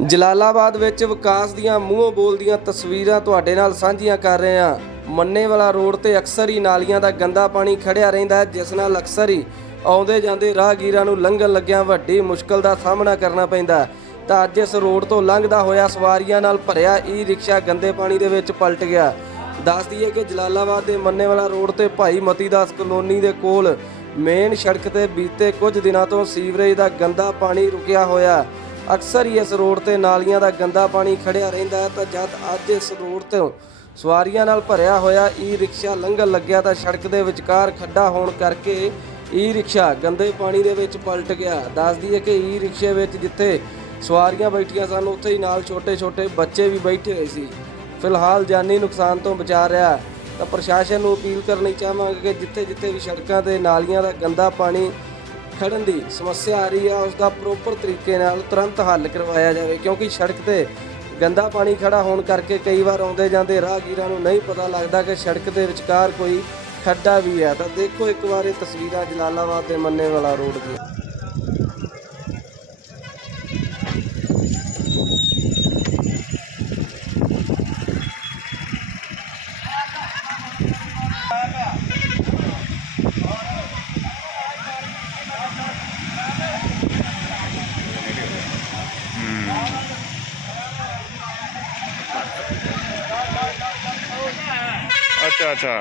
ਜਲਾਲਾਬਾਦ ਵਿੱਚ ਵਿਕਾਸ ਦੀਆਂ ਮੂੰਹੋਂ ਬੋਲਦੀਆਂ ਤਸਵੀਰਾਂ ਤੁਹਾਡੇ ਨਾਲ ਸਾਂਝੀਆਂ ਕਰ ਰਹੇ ਹਾਂ। ਮੰਨੇਵਾਲਾ ਰੋਡ ਤੇ ਅਕਸਰ ਹੀ ਨਾਲੀਆਂ ਦਾ ਗੰਦਾ ਪਾਣੀ ਖੜਿਆ ਰਹਿੰਦਾ ਹੈ, ਜਿਸ ਨਾਲ ਅਕਸਰ ਹੀ ਆਉਂਦੇ ਜਾਂਦੇ ਰਾਹਗੀਰਾਂ ਨੂੰ ਲੰਘਣ ਲੱਗਿਆਂ ਵੱਡੀ ਮੁਸ਼ਕਲ ਦਾ ਸਾਹਮਣਾ ਕਰਨਾ ਪੈਂਦਾ ਤਾਂ ਅੱਜ ਇਸ ਰੋਡ ਤੋਂ ਲੰਘਦਾ ਹੋਇਆ ਸਵਾਰੀਆਂ ਨਾਲ ਭਰਿਆ ਈ ਰਿਕਸ਼ਾ ਗੰਦੇ ਪਾਣੀ ਦੇ ਵਿੱਚ ਪਲਟ ਗਿਆ। ਦੱਸ ਦਈਏ ਕਿ ਜਲਾਲਾਬਾਦ ਦੇ ਮੰਨੇਵਾਲਾ ਰੋਡ ਤੇ ਭਾਈ ਮਤੀਦਾਸ ਕਲੋਨੀ ਦੇ ਕੋਲ ਮੇਨ ਸੜਕ ਤੇ ਬੀਤੇ ਕੁਝ ਦਿਨਾਂ ਤੋਂ ਸੀਵਰੇਜ ਦਾ ਗੰਦਾ ਪਾਣੀ ਰੁਕਿਆ ਹੋਇਆ ਅਕਸਰ ਹੀ ਇਸ ਰੋਡ ਤੇ ਨਾਲੀਆਂ ਦਾ ਗੰਦਾ ਪਾਣੀ ਖੜਿਆ ਰਹਿੰਦਾ ਹੈ ਤਾਂ ਜਦ ਅੱਜ ਇਸ ਰੋਡ ਤੋਂ ਸਵਾਰੀਆਂ ਨਾਲ ਭਰਿਆ ਹੋਇਆ ਈ ਰਿਕਸ਼ਾ ਲੰਘਣ ਲੱਗਿਆ ਤਾਂ ਸੜਕ ਦੇ ਵਿਚਕਾਰ ਖੱਡਾ ਹੋਣ ਕਰਕੇ ਈ ਰਿਕਸ਼ਾ ਗੰਦੇ ਪਾਣੀ ਦੇ ਵਿੱਚ ਪਲਟ ਗਿਆ। ਦੱਸਦੀ ਹੈ ਕਿ ਈ ਰਿਕਸ਼ੇ ਵਿੱਚ ਜਿੱਥੇ ਸਵਾਰੀਆਂ ਬੈਠੀਆਂ ਸਨ, ਉੱਥੇ ਹੀ ਨਾਲ ਛੋਟੇ-ਛੋਟੇ ਬੱਚੇ ਵੀ ਬੈਠੇ ਹੋਏ ਸੀ। ਫਿਲਹਾਲ ਜਾਨੀ ਨੁਕਸਾਨ ਤੋਂ ਬਚਾ ਰਿਹਾ ਤਾਂ ਪ੍ਰਸ਼ਾਸਨ ਨੂੰ ਅਪੀਲ ਕਰਨੀ ਚਾਹਾਂਗੇ ਕਿ ਜਿੱਥੇ-ਜਿੱਥੇ ਵੀ ਸੜਕਾਂ ਤੇ ਨਾਲੀਆਂ ਦਾ ਗੰਦਾ ਪਾਣੀ ਖੜਨ ਦੀ ਸਮੱਸਿਆ ਆ ਰਹੀ ਆ ਉਸ ਦਾ ਪ੍ਰੋਪਰ ਤਰੀਕੇ ਨਾਲ ਤੁਰੰਤ ਹੱਲ ਕਰਵਾਇਆ ਜਾਵੇ, ਕਿਉਂਕਿ ਸੜਕ ਤੇ ਗੰਦਾ ਪਾਣੀ ਖੜਾ ਹੋਣ ਕਰਕੇ ਕਈ ਵਾਰ ਆਉਂਦੇ ਜਾਂਦੇ ਰਾਹਗੀਰਾਂ ਨੂੰ ਨਹੀਂ ਪਤਾ ਲੱਗਦਾ ਕਿ ਸੜਕ ਦੇ ਵਿਚਕਾਰ ਕੋਈ ਖੱਡਾ ਵੀ ਹੈ। ਤਾਂ ਦੇਖੋ ਇੱਕ ਵਾਰ ਇਹ ਤਸਵੀਰਾਂ ਜਲਾਲਾਬਾਦ ਦੇ ਮੰਨੇ ਵਾਲਾ ਰੋਡ ਦੀਆਂ। ਅੱਛਾ ਅੱਛਾ।